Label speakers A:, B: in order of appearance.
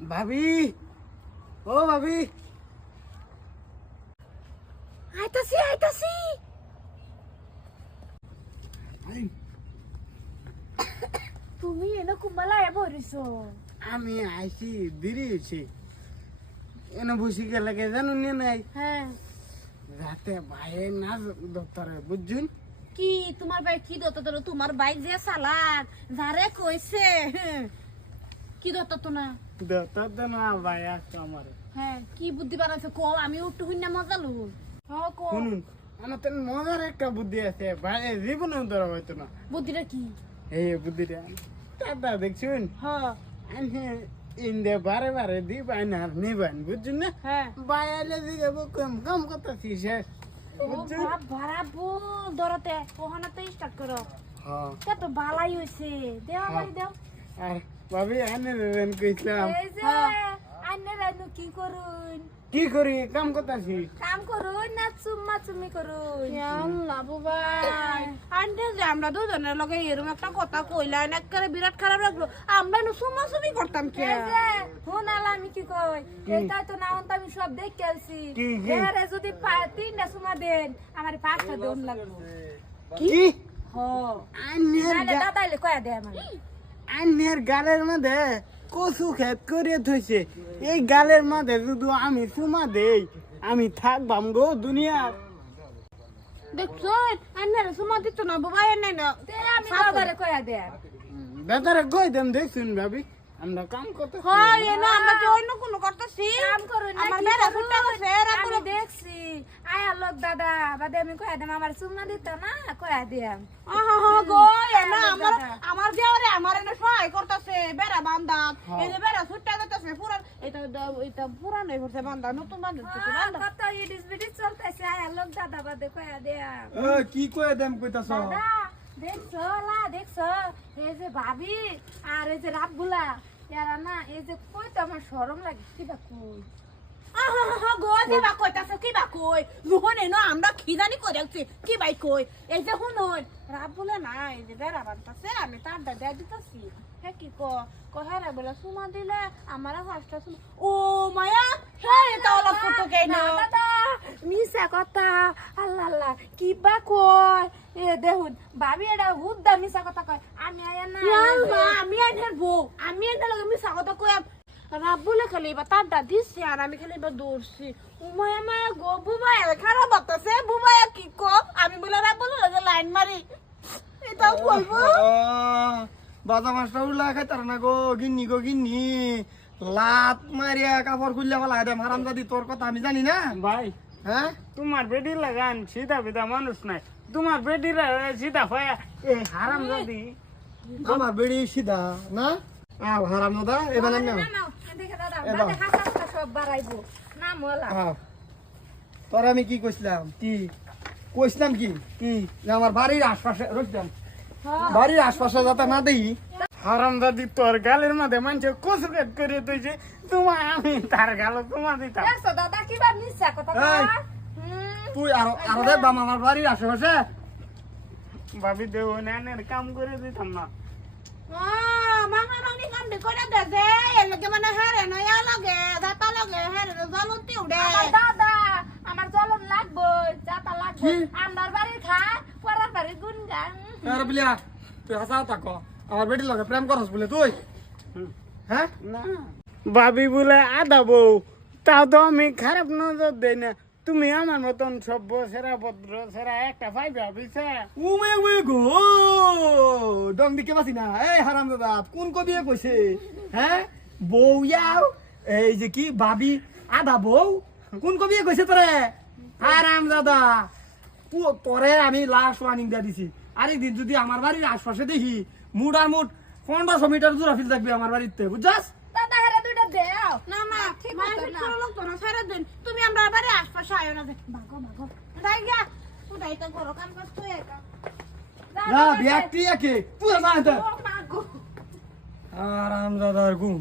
A: ভাবি ও ভাবি।
B: আইতাছি আইতাছি। তুমি এনে কুম্বালা এ ভরিছো
A: আমি আইছি দেরি হয়েছে এনে বসে গেলে কে জানো নি নাই? হ্যাঁ রাতে ভাইয়ে না দপ্তরে বুঝছুন?
B: কি তোমার বাইক কি দত তোর তোমার বাইক যে চালাক যারে কইছে। কি দত তো না?
A: দপ্তর তো না ভাই আসতো আমার।
B: হ্যাঁ কি বুদ্ধি বাড়াইছে কো? আমি উঠতে হইনা মজা লু হ্যাঁ কো। শুনুন
A: আমার তো মজার একটা বুদ্ধি আছে। ভাই জীবনে ধরা হয়তো না। বুদ্ধিটা কি? এই বুদ্ধিটা দাদা দেখছুন? হ্যাঁ। আমি ইন্দে বারে বারে দিবান আর নিবান বুঝছুন না? হ্যাঁ। বাইরে দিকে কম কম করতেছি শেষ।
B: ভাড়াবো দরতে ওখানে স্টার্ট করো। হ্যাঁ। তো বালাই হইছে। দেও হ্যাঁ। বাড়ি দেও
A: আর ভাবি আনে রেন কইছিলাম।
B: এই রানু কি করুন?
A: কি করি? কাম করতেছি।
B: কাম করুন না চুম্মা করুন। আল্লাহ যে আমরা দুজনের লগে এরকম একটা কথা কইলা না করে বিরাট খারাপ লাগল। আমরা নু চুম্মা চুম্মি করতাম কে
C: ফোন আলা আমি কি কই? এটাই তো না হন্তা আমি সব দেখে আসছি কি, কি? এরে যদি পা- তিনটা সুমা দেন আমার পাঁচটা দেন লাগবো।
A: কি?
B: হ। নাহলে কয়া দে আমার?
A: আন্যের গালের মধ্যে কচু খেত করে থইছে। এই গালের মধ্যে যদি আমি চুমা দেই আমি থাকবাম গো দুনিয়ার।
B: দেখছ আন্নের চুম্মা দিত না বাবা এনে না। আমি দাদারে কয়া দে।
A: বেতারে কই দেন দেখছুন ভাবি? আমরা কাম করতে
B: হয় এনে আমরা কি অন্য কোনো করতেছি?
C: কাম করুন না, আমার কি ফুটা গেছে আমি দেখছি। আয়া লোক দাদা বাদে আমি কয়া দেম আমার সুমা দিত না কয়া দিয়াম
B: আহা হা গো আমার দেওরে আমার এনে সহায় করতেছে বেড়া বান্দা এই যে বেড়া ছুট্টা যাইতেছে পুরান এটা দ- এটা পুরান হয়ে পড়ছে বান্দা নতুন বান্দা
C: তো বান্দা। কত ইডিস বিডিস চলতেছে আয়া লোক দাদা বাদে কয়া দিয়াম
A: কি কয়ে দেম কইতাছ?
C: দাদা দেখছ লা দেখছ এই যে ভাবি আর এই যে রাতগুলা এরা না এই যে কই তো আমার শরম লাগে কিবা কই?
B: যে বা কইতাছে কি বা কই এনো আমরা কি জানি কই দেখছি কি বাই কই এই যে শুনুন রাত বলে না এই যে বেড়া বান্তাছে আমি তার দাদা দিতেছি। হ্যাঁ কি ক? কহারা বলে সুমা দিলে আমার ও মায়া হ্যাঁ এটা অলপ করতে কে না
C: দাদা কথা আল্লাহ আল্লাহ কিবা কয়? এ দেখুন ভাবি এটা হুদ্দা মিছা কথা কয়। আমি আয়া না
B: আমি বউ আমি লগে আমি স্বাগত কই রাবুলে খালি এবার তার দাদি আর আমি খালি এবার দৌড়ছি। উমায়া মায়া গো বুবাই খারাপ বাতাসে বুবাই কি ক? আমি বলে রাবুলে লগে লাইন মারি। এটা বলব?
A: বাজা মাছটা উল্লা খাইতার না গো গিন্নি গো গিন্নি। লাত মারিয়া কাপড় খুললে বলা দে মারাম দাদি তোর কথা আমি জানি না? ভাই হ্যাঁ?
D: তোমার বেটি লাগান সিধা বিধা মানুষ নাই। তোমার বেটির সিধা হয়ে
A: এ হারাম যদি আমার বেড়ি সিধা না? আও হারাম দাদা এবার না। আও তোর আমি কি কইছিলাম? কি? কইছিলাম কি? কি? আমার বাড়ির আশপাশে রইলাম বাড়ির আশপাশে যাতে না দেই।
D: হারাম দাদি তোর গালের মধ্যে মানুষ কচু করে তুইছে তোমার আমি তার গাল তোমার দিতাম।
B: দেখছ দাদা কিবা মিছা কথা
A: তুই আরও আরও দেখবাম আমার বাড়ির আশেপাশে।
D: ভাবি দেও নানের কাম করে দিতাম না
B: মাংনা মাংনি কাম দে করে দে যে এলকে মানে হারে নয়া লাগে দাতা লাগে হারে জলতি উড়ে।
C: আমার দাদা আমার জলন লাগবো যাতা লাগবো? আমার বাড়ির খা পরার বাড়ির গুন গান
A: আরে বিলিয়া তুই হাসা থাক আমার বেটির লগে প্রেম করস বলে তুই? হ্যাঁ? না। ভাবি বলে আদা বউ তাও তো আমি খারাপ নজর দেই না। তুমি আমার মতন সভ্য সেরা ভদ্র সেরা একটা পাই ভাবিছে উমে উমে গো দম দিকে বাসি না। এই হারাম দাদা কোন কবি কইছে? হ্যাঁ? বউ ইয়াও। এই যে কি ভাবি আদা বউ? কোন কবি কইছে তোরে? হারাম দাদা তোরে আমি লাস্ট ওয়ার্নিং দিয়া দিছি। আরেকদিন যদি আমার বাড়ির আশপাশে দেখি মুড আর মুড পনেরোশো মিটার দূরা ফিল থাকবে আমার বাড়িতে বুঝছাস?
B: দাদা হেরে দুইটা দেও। না না ঠিক মতো ঠিক না। করে লোক তো না সারা দিন। তুমি আমরা বাড়ি আশপাশে আয়ো না ভাগো ভাগো তাই গা উদাই তো ঘর কাম করছ একা।
A: না ব্যক্তি একে। তুই জানতে ও মা গো। আরাম দাদার ঘুম